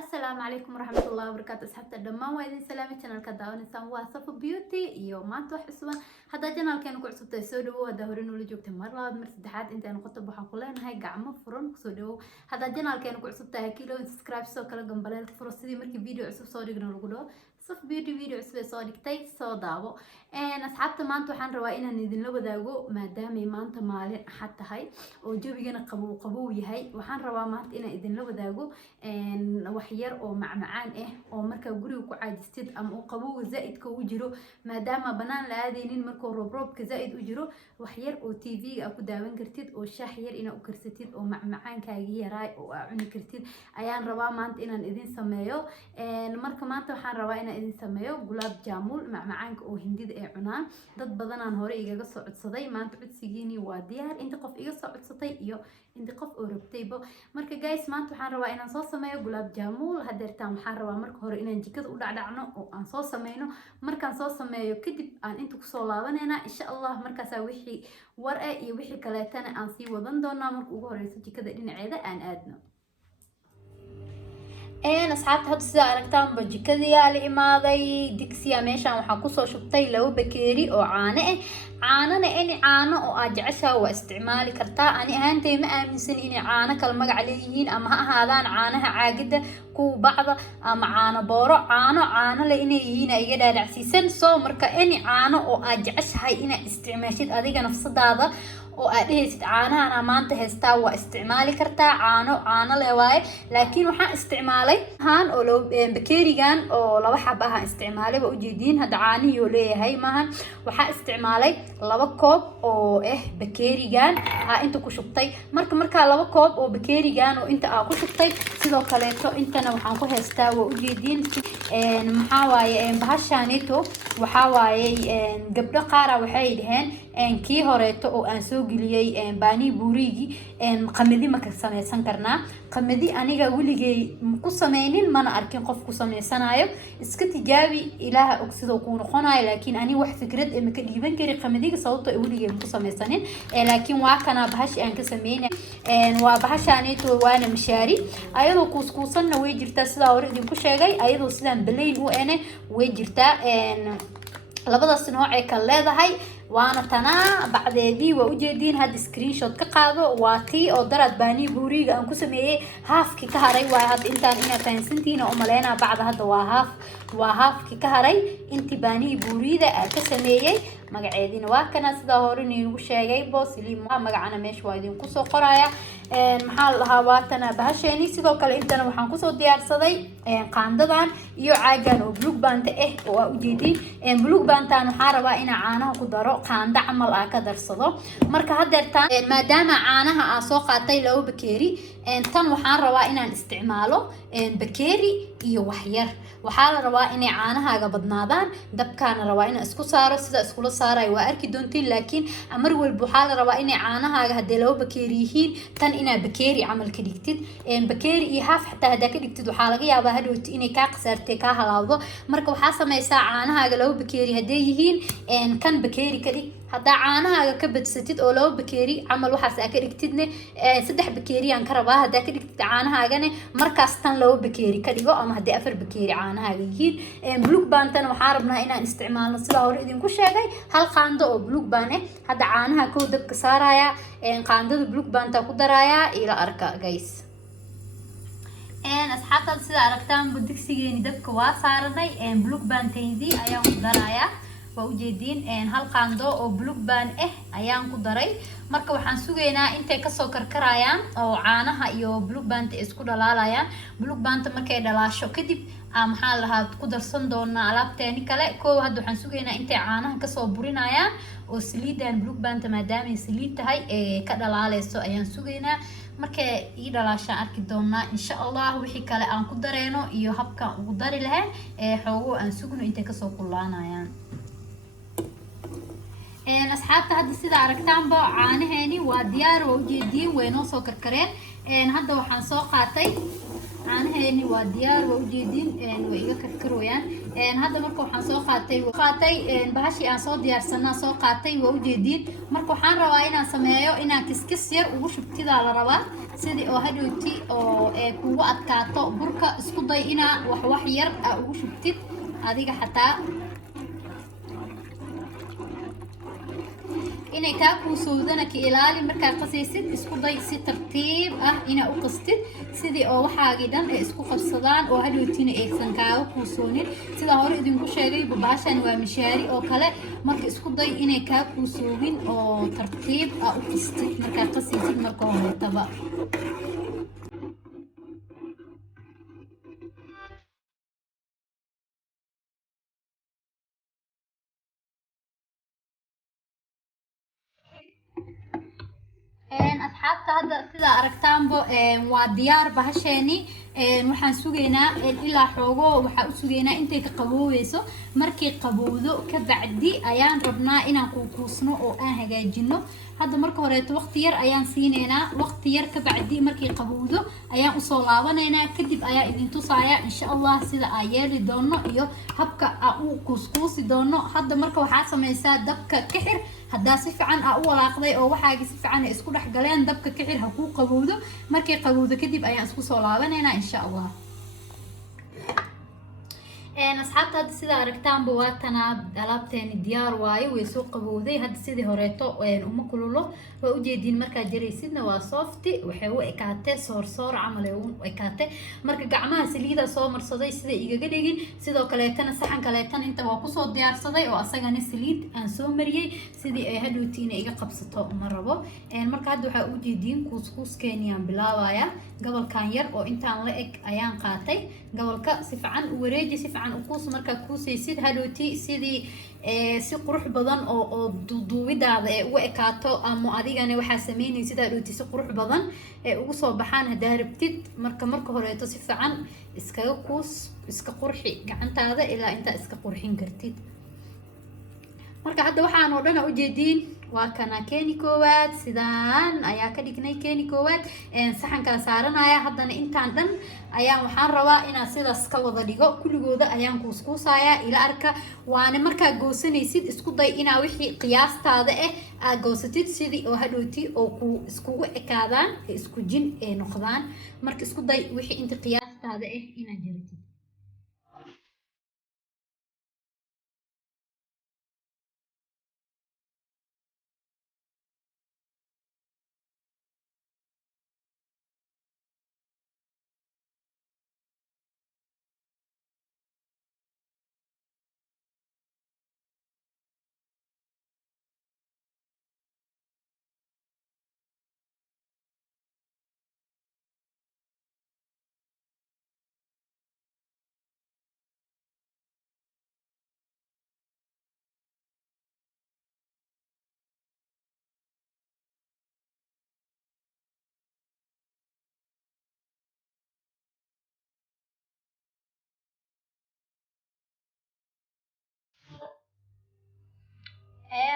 السلام عليكم ورحمة الله وبركاته. أصحابتا دمان وإذن سلامي channel كداونيسان waa Safo Beauty iyo maanta wax cusub hada channelkeena ku cusubtay soo dhawow hada hore noo la joogtay mar labaad mar saddexaad intaan qodob waxaan ku leenahay gacmo furan soo dhawow hada channelkeena ku cusubtay kilo subscribe soo kala gambaleelka furo sidii markii video cusub soo dhigno lagu dhaho Safo Beauty video cusub soo dhigtay soo daawo asxaabta maanta waxaan rabaa inaan idin la wadaago maadaama maanta maalin axad tahay oo jawigana qabow yahay waxaan rabaa maanta inaan idin la wadaago wax yar oo macmacaan oo marka guriga ku caajistid ama uu qabow zaid ka u jiro maadaama banaan la aadeynin marka roobka zaid u jiro wax yar oo TV-ga ku daawan kartid oo shaah yar ina u karsatid oo macmacaankaaga yaray oo aad cuni kartid ayaan rabaa maanta inaan idin sameeyo marka maanta waxaan rabaa inaan idin sameeyo gulaab jaamul macmacaanka oo hindida ee cunaan dad badan aan hore igaga soo codsaday maanta codsigiini waa diyaar inta qof iga soo codsatay iyo inta qof oo rabtayba marka guys maanta waxaan rabaa inaan soo sameeyo gulaab jaamul hadeertaan waxaan rabaa marka hore inaan jikada u dhacdhacno oo aan soo sameeyno markaan soo sameeyo kadib aan inta ku soo laabanayna insha Allah markaas wixii war iyo wixii kaleetana aan sii wadan doonaa marka ugu horeyso jikada dhinaceeda aan aadno asxaabta hadda sida aragtaan jikadii yaa la imaaday digsiga meeshaan waxaan kusoo shubtay 2 bakeeri oo caano caanana caano oo aad jeceshahay waa isticmaali kartaa ani ahaantay ma aaminsan in caano kala magac leeyihiin ama ha ahaadaan caanaha caagida ku bacda ama caano booro caano la inay yihiin iga dhaadhacsiisan soo marka caano oo aad jeceshahay inaad isticmaashid adiga nafsadaada oo aad dhehaysid caanahan maanta heestaa waa isticmaali kartaa caano leh waaye laakiin waxaan isticmaalay haan oo bakeerigan oo 2 xab ah isticmaalay waa u jeedin hada caaniyo leeyahay maahan waxa isticmaalay 2 koob oo bakeerigan inta ku shubtay marka 2 koob oo bakeerigan oo inta ku shubtay sidoo kale intana waxaan ku heestaa waa u jeedin maxaa waaye bahashaanito waxa waaye gabdho qaar waxay dhaheen kii horeeto oo aan soo geliyay baani buurigi qamadi ma ka sameeysan karnaa qamadi aniga waligay ku sameeynin mana arkin qof ku sameeysanayo iska tijaabi ilaaha ogsido ku noqonayo laakiin ani wax fikrad ma ka dhiiban kari qamadiga sababtoo waligay ku sameeysanin laakiin waa kana bahashi aan ka sameeynaa waa bahashaanito waana mishaari ayadoo kuuskuusanna way jirtaa sida hore idin ku sheegay ayadoo sidaan baleyn u way jirtaa labadaas nooc ee kala leedahay وانا تنا بعدين وأوجدين هاد سكرين شوت كقاعدة واتي أو درت باني بوريجا أنكو سميه هاف كهري وهاد إنتان إنا تنسنتين وملينا بعد هاد وهاف كهري إنتي باني بوريجا كسميه مقعدين واكنا سدا هورني وشاي بوس اللي مقعنا مش وايدين كوسو قرايا محل هواتنا بهشيني سدا كلا إنتنا وحن كوسو ديار صدي قاندان يو عاجن وبلوك بانت وأوجدين بلوك بانتان حاربا إنا عانه قدرو qaanda camal ka darsado marka hadeertaan maadaama caanaha aan soo qaatay 2 bakeeri tan waxaan rabaa inaan isticmaalo bakeeri iyo wax yar waxaa la rabaa in caanahaaga badnaadaan dabkaana rabaa in isku saaro sida isku la saaray waa arki doontiin laakiin amar walba waxaa la rabaa in caanahaaga hadii 2 bakeeri yihiin tan ina bakeeri camal ka dhigtid bakeeri iyo haaf xataa hadaa ka dhigtid waxaa laga yaabaa hadhooti inay ka qasartay ka halaawdo marka waxaa sameeysaa caanahaaga 2 bakeeri hadii yihiin kan bakeeri هذا عانها كبدستيد أو لو بكيري عمل واحد سأكريكتيدني 3 بكيري عن كربا هذا كريكتيد عانها جاني مركزتان لو بكيري كديجو أما هدي أفر بكيري عانها جيد بلوك بانتن وحاربنا إن استعمال نصلا وريدين كل شيء هل قاندو أو بلوك بانه هذا عانها كودب كسرايا قاندو بلوك بانتا كدرايا إلى أركا جيس أصحاب السيد أركتان بدك سجيني دبك واسارني بلوك بانتين دي أيام كدرايا وأوجدين هل قاندو أو بلوك بان أيام كدري marka waxaan sugeynaa intay ka soo karkarayaan oo caanaha iyo bluug band isku dhalaalayaan bluug band markay dhalaasho kadib maxaa lahaad ku darsan doonaa alaabteeni kale koow hadda waxaan sugeynaa intay caanaha ka soo burinayaan oo saliidan bluug band maadaama saliid tahay ka dhalaalayso ayaan sugeynaa markay ii dhalaashaan arki doonaa insha Allah wixii kale aan ku dareeno iyo habka ugu dari lahayn xoogo aan sugno intay ka soo kullaanayaan أصحابتا هذا السيدة عرفتان بقى عانهاني وديار وجدين وينو سو كركرين هذا وحن سو قاتي caanaheeni waa diyaar waa ujeedin way iga karkarooyaan hadda marka waxaan soo qaatay bahashii aan soo diyaarsanaa soo qaatay waa ujeedin marka waxaan rabaa inaan sameeyo inaan kiskis yar ugu shubtidaa la rabaa sidii oo hadhowti oo kugu adkaato burka isku day inaa wax yar ugu shubtid adiga xataa inay kaa kuusowdana ka ilaali markaa qasaysid isku day si tartiib inaa u qastid sidii oo waxaagii dhan ay isku qabsadaan oo hadhowtiina aysan kaaga kuusoonin sida hore idinku sheegay babaashan waa mishaari oo kale marka isku day inay kaa kuusoogin oo tartiib u qastid markaa qasaysid marka horetaba asxaabta hadda sida aragtaanbo waa diyaar bahasheeni waxaan sugeynaa ilaa xoogo waxaa u sugeynaa intay ka qabooweyso markay qabowdo ka bacdi ayaan rabnaa inaan kuusno oo aan hagaajino hadda marka horeeto waqti yar ayaan siineynaa waqti yar ka bacdi markay qabowdo ayaan usoo laabanaynaa kadib ayaa idin tusaaya insha Allah sida aan yeeli doono iyo habka aan u kuuskuusi doono hadda marka waxaa sameysaa dabka ka xir haddaa si fiican u walaaqday oo waxaagi si fiican ay isku dhex galeen dabka ka xir ha kuu qabowdo markay qabowdo kadib ayaan isku soo laabanaynaa insha Allah asxaabta hadda sida aragtaanba waa tanaa alaabteeni diyaar waaye way soo qabowday hadda sidii horeeto uma kululo waa ujeediin markaa jaraysidna waa softi waxay u ekaatee soorsoor camal ay u ekaatee marka gacmaha saliida soo marsaday sida igaga dhigin sidoo kaleetana saxan kaleetana inta waa kusoo diyaarsaday oo asagana saliid aan soo mariyay sidii ay hadhowtiina iga qabsato ma rabo marka hadda waxaa ujeediin kuuskuuskeeni aan bilaabaya gobolkan yar oo intaan la eg ayaan qaatay gobolka si fiican u wareeji si fiican u kuus markaa kuusaysid hadhowti sidii si qurux badan oo duubidaada ee ugu ekaato ama adigana waxaa sameynaysid hadhowti si qurux badan ee ugu soo baxaan haddaa rabtid marka horeeto si fiican iskaga kuus iska qurxi gacantaada ilaa intaa iska qurxin kartid marka hadda waxaan oo dhan ujeediin waa kana keeni koowaad sidaan ayaa ka dhignay keeni koowaad saxankaan saaranaya haddana intaan dhan ayaan waxaan rabaa inaan sidaas ka wada dhigo kulligooda ayaan kuuskuusayaa ila arka waana markaa goosanaysid isku day inaa wixii qiyaastaada aad goosatid sidii oo hadhowti oo ku iskugu ekaadaan isku jin ee noqdaan marka isku day wixii inta qiyaastaada inaad jaratid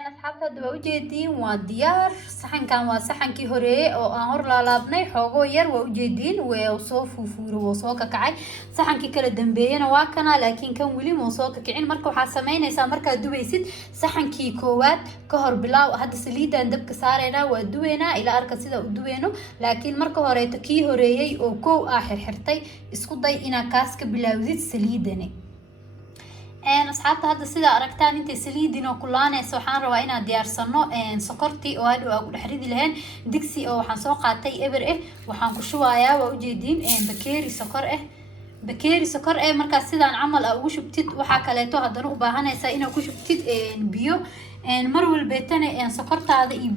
asxaabta hadda waa ujeediin waa diyaar saxankan waa saxankii horeeye oo aan hor laalaabnay xoogoo yar waa ujeediin waa soo fuufuuro waa soo kakacay saxankii kala dambeeyana waa kana laakiin kan weli ma soo kakicin marka waxaa sameynaysaa markaad dubaysid saxankii koowaad ka hor bilaaw hadda saliidaan dabka saaraynaa waa duweynaa ilaa arka sida u duweyno laakiin marka horeeto kii horeeyey oo koow xirxirtay isku day inaad kaas ka bilaawdid saliidani asxaabta hadda sida aragtaan intay saliidin oo kulaanayso waxaan rabaa inaan diyaarsano sokortii oo hadhow aan ku dhex ridi lahayn digsi oo waxaan soo qaatay eber waxaan ku shubayaa waa ujeediin bakeeri sokor markaas sidaan camal ugu shubtid waxaa kaleeto haddana u baahanaysaa inaad ku shubtid biyo mar walbeetana sokortaada iyo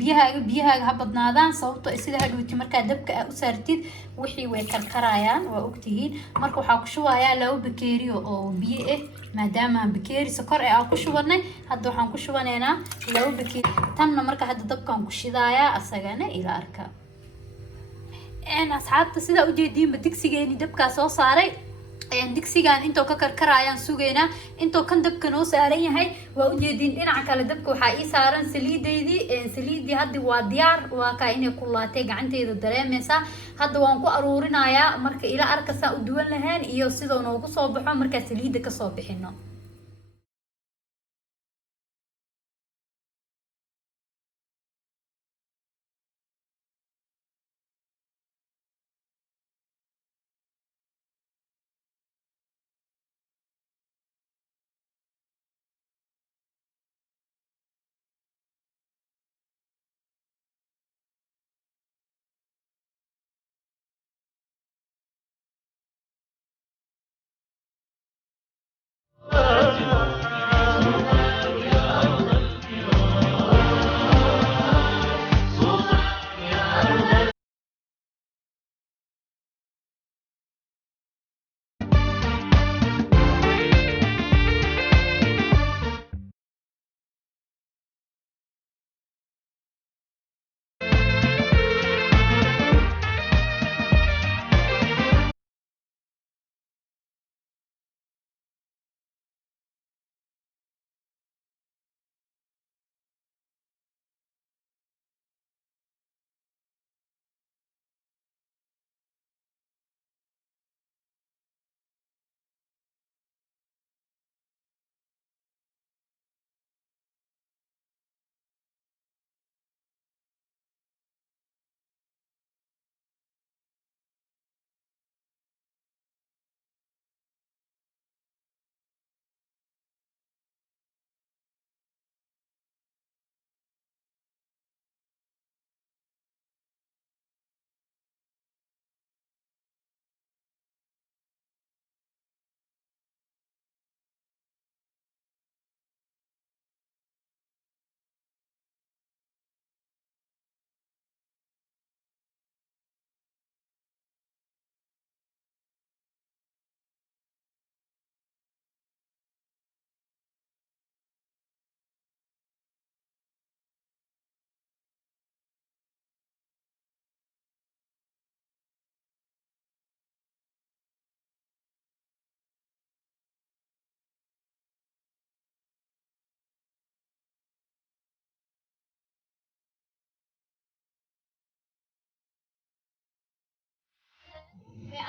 biyahaaga ha badnaadaan sababtoo sida hadhowti markaa dabka u saartid wixii way karkarayaan waa ogtihiin marka waxaa ku shubayaa 2 bakeeri oo biyo maadaama bakeeri sokor aan ku shubanay hadda waxaan ku shubanaynaa 2 bakeeri tanna marka hadda dabkaan ku shidayaa asagana ila arka asxaabta sida u jeediin digsigeeni dabka soo saaray digsigan intoo ka karkarayaan sugeena intoo kan dabka noo saaran yahay waa u jeedin dhinaca kale dabka waxa ii saaran saliidii hadda waa diyaar waa ka inay kulaatay gacanteeda dareemaysa hadda waan ku aruurinayaa marka ila arkasa u duwan lahayn iyo sidoo noogu soo baxo marka saliida ka soo bixino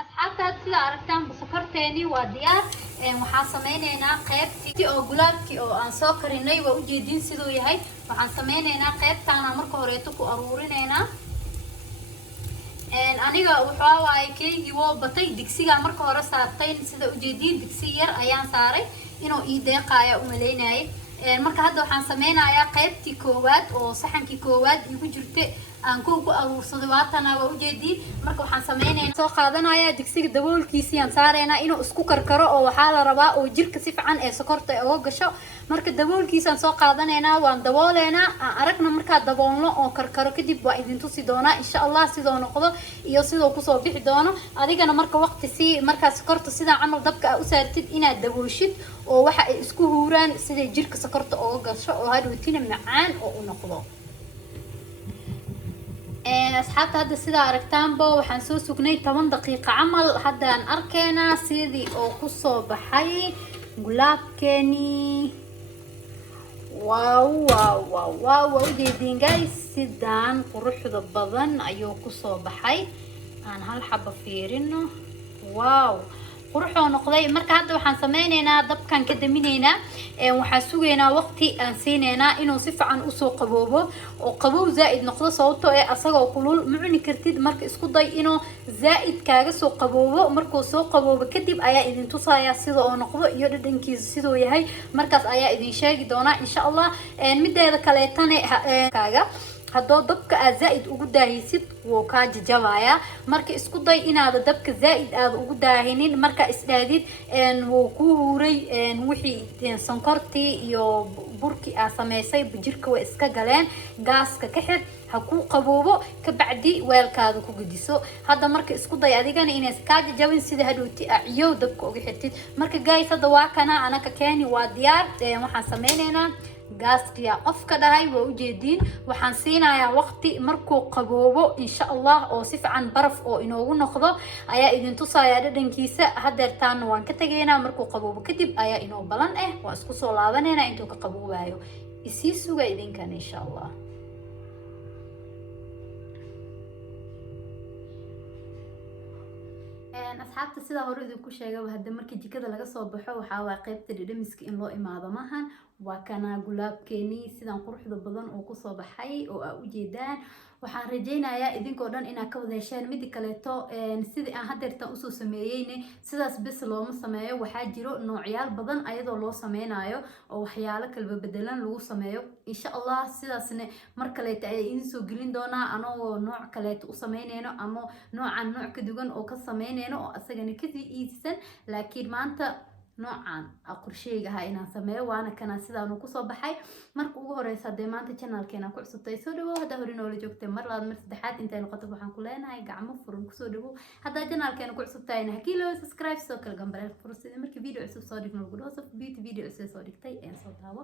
asxaabta sida aragtaan sokorteeni waa diyaar waxaan sameynaynaa qaybtii oo gulaabkii oo aan soo karinay waa u jeedin sidoo yahay waxaan sameynaynaa qaybtaana marka horeeto ku aruurinaynaa aniga waxa waaye keegi woo batay digsiga marka hore saartay sida u jeedin digsi yar ayaan saaray inuu ii deeqaaya u maleynayay marka hadda waxaan sameynayaa qaybtii koowaad oo saxankii koowaad igu jirtay aan ku aruursaday waatana waa u jeedin marka waxaan sameynaynaa soo qaadanayaa digsiga daboolkiisa aan saareynaa inuu isku karkaro oo waxa la rabaa oo jirka si fiican ee sokorta ay uga gasho marka daboolkiisa aan soo qaadanaynaa waan dabooleynaa aan aragna marka daboolno oo karkaro kadib waa idin tusi doonaa insha Allah sidoo noqdo iyo sidoo ku soo bixi doono adigana marka waqti si marka sokorta sida camal dabka u saartid inaad dabooshid oo waxa ay isku huuraan sida jirka sokorta uga gasho oo hadhowtina macaan oo u noqdo asxaabta hadda sida aragtaanba waxaan soo sugnay 10 daqiiqo camal haddaan arkeena sidii oo ku soo baxay gulaabkeeni waaw u jeedin guys sidaan quruxda badan ayuu ku soo baxay aan hal xabo fiirino waaw quruxoo noqday marka hadda waxaan sameynaynaa dabkan ka daminaynaa waxaan sugaynaa waqti aan siinaynaa inuu si fiican u soo qaboobo oo qabow zaid noqdo sababtoo ah asagoo kulul ma cuni kartid marka isku day inuu zaid kaaga soo qaboobo markuu soo qaboobo kadib ayaa idin tusaaya sida oo noqdo iyo dhadhankiisa sidoo yahay markaas ayaa idin sheegi doonaa insha Allah mideeda kale tan kaaga haddoo dabka aad zaid ugu daahisid wuu ka jajabaya marka isku day inaad dabka zaid aad ugu daahinin marka isdhaadid wuu ku huuray wixii sonkortii iyo burki aad sameysay jirka way iska galeen gaaska ka xid ha ku qaboobo ka bacdi weelkaada ku gudiso hadda marka isku day adigana inay iska jajabin sida hadhooti aciyo dabka uga xirtid marka guys hadda waa kana anaka keeni waa diyaar waxaan sameynaynaa gaaskiya qofka dhahay waa u jeedin waxaan siinayaa waqti markuu qaboobo insha insha allah oo si fiican baraf oo inoogu noqdo ayaa idin tusayaa dhadhankiisa. hadeertaan waan ka tageynaa, markuu qaboobo kadib ayaa inoo balan waa isku soo laabaneynaa intuu ka qaboobayo. isii suga idinkan insha allah. asxaabta sida hore idinku sheegay hadda markii jikada laga soo baxo waxaa waa qaybta dhadhamiska in loo imaado maahan. waa kana gulaabkeeni sidan quruxda badan oo kusoo baxay oo aa ujeedaan. waxaan rajaynayaa idinkoo dhan inaad ka wada hesheen. midi kaleeto sidii aan hadeertan usoo sameeyeyne sidaas bes looma sameeyo, waxaa jiro noocyaal badan ayadoo loo sameynayo oo waxyaalo kalba bedelan lagu sameeyo. insha allah sidaasne mar kaleeto ayaa idin soo gelin doonaa anagoo nooc kaleeto u sameyneyno ama noocan nooc ka duwan oo ka sameyneyno oo asagana kasii iibsan. laakiin maanta noocan qorsheyga ahaa inaan sameeyo waana kana sidaan uu kusoo baxay. marka ugu horeysa hadee maanta channelkeena ku cusubtay soo dhawow. haddaa hore noola joogtay mar labaad mar saddexaad intay noqoto waxaan ku leenahay gacmo furan kusoo dhawow. haddaa channelkeena ku cusubtayna hakilo subscribe sidoo kale gambareel furo sida markii video cusub soo dhigno lagu dhaho saf beauty video cusub soo dhigtay soo daawo.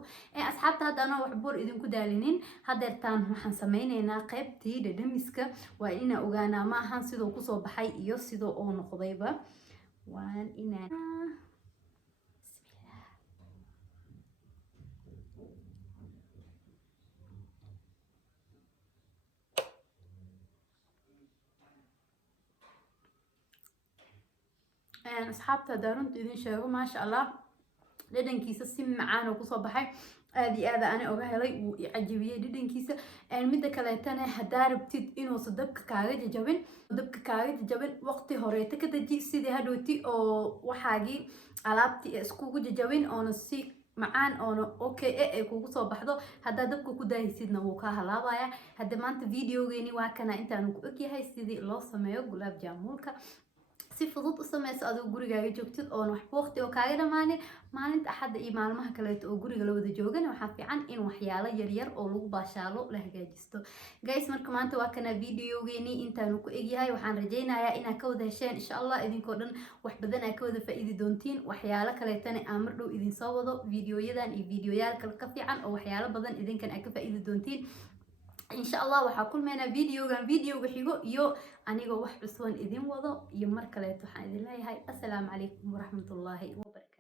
asxaabta hadda anoo wax buur idinku daalinin hadeertaan waxaan sameyneynaa qaybtii dhadhamiska. waa inaan ogaanaa ma ahan sidoo kusoo baxay iyo sidoo oo noqdayba. waan inaan asxaabta daarunta idin sheego maasha allah dhadhankiisa si macaan oo kusoo baxay. aad iyo aad aan uga helay wuu i cajabiyay dhadhankiisa. midda kaleetana haddaa rabtid inuusan dabka kaaga jajabin waqti horeeta ka daji sidii hadhowti oo waxaagii alaabtii iskugu jajabin oona si macaan oona okay ay kugu soo baxdo. haddaa dabka ku daahaysidna wuu kaa halaabaya. hadda maanta videogeeni waa kana intaanu ku ogyahay sidii loo sameeyo gulaab jaamuulka. si fudud u sameyso adoo gurigaaga joogtid oo waxba waqti oo kaaga dhamaanin. maalinta axadda iyo maalmaha kaleeto oo guriga la wada joogan waxaa fiican in waxyaalo yaryar oo lagu baashaalo la hagaajisto. guys marka maanta waa kana videogeeni intaanu ku egyahay. waxaan rajaynayaa inaad ka wada hesheen insha allah idinkoo dhan wax badan aad ka wada faa'iidi doontiin. waxyaalo kaleetana aan mar dhow idin soo wado videoyadan iyo videoyaal kale ka fiican oo waxyaalo badan idinkan aad ka faa'iidi doontiin. إن شاء الله وحكلمنا فيديو وحيجو أنيجو وح عصوان إذن وضو يمر كليت وحنا إذن هاي السلام عليكم ورحمة الله وبركاته.